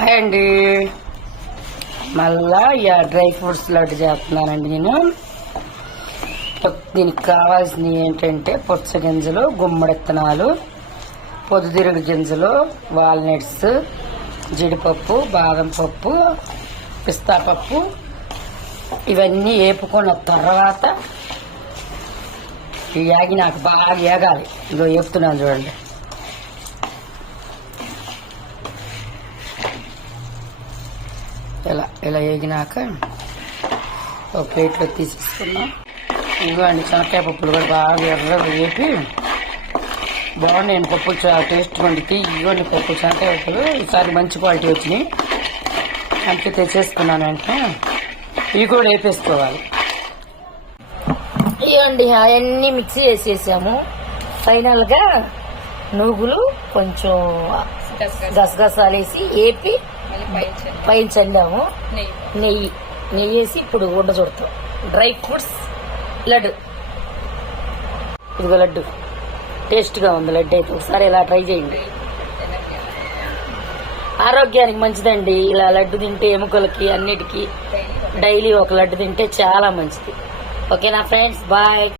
Hi అండి. మళ్ళా dry fruits laddu చేస్తున్నానండి నేను. దీనికి కావాల్సినవి ఏంటంటే పుచ్చ గింజలు, గుమ్మడి విత్తనాలు, పొద్దుతిరుగుడు గింజలు, వాల్నట్స్, జీడిపప్పు, బాదం పప్పు, పిస్తా పప్పు. ఇవన్నీ వేపుకున్న తర్వాత యాగి నాకు బాగా ఏగాలి. ఇగో వేపుతున్నాను చూడండి. ఇలా వేగినాక ఒక ప్లేట్లో తీసేసుకున్నాం. ఇదిగోండి శనక్కాయ పప్పులు కూడా బాగా ఎర్రగా వేపి బాగున్నాయండి. పప్పులు చాలా టేస్ట్గా వండితే ఇదిగోండి పప్పు శనక్కాయ పప్పులు ఈసారి మంచి క్వాలిటీ వచ్చినాయి. అంతే తెచ్చేసుకున్నాను. అంటే ఇవి కూడా వేపేసుకోవాలి. ఇవ్వండి అవన్నీ మిక్సీ వేసేసాము. ఫైనల్గా నువ్వులు కొంచెం గసగసాలు వేసి వేపి పైన చల్లాము. నెయ్యి వేసి ఇప్పుడు ఉండ చుడతాం. Dry fruits laddu. ఇదిగో లడ్డు టేస్ట్గా ఉంది. లడ్డు అయితే ఒకసారి ఇలా ట్రై చేయండి. ఆరోగ్యానికి మంచిదండి. ఇలా లడ్డు తింటే ఎముకలకి అన్నిటికీ డైలీ ఒక లడ్డు తింటే చాలా మంచిది. ఓకేనా ఫ్రెండ్స్, బాయ్.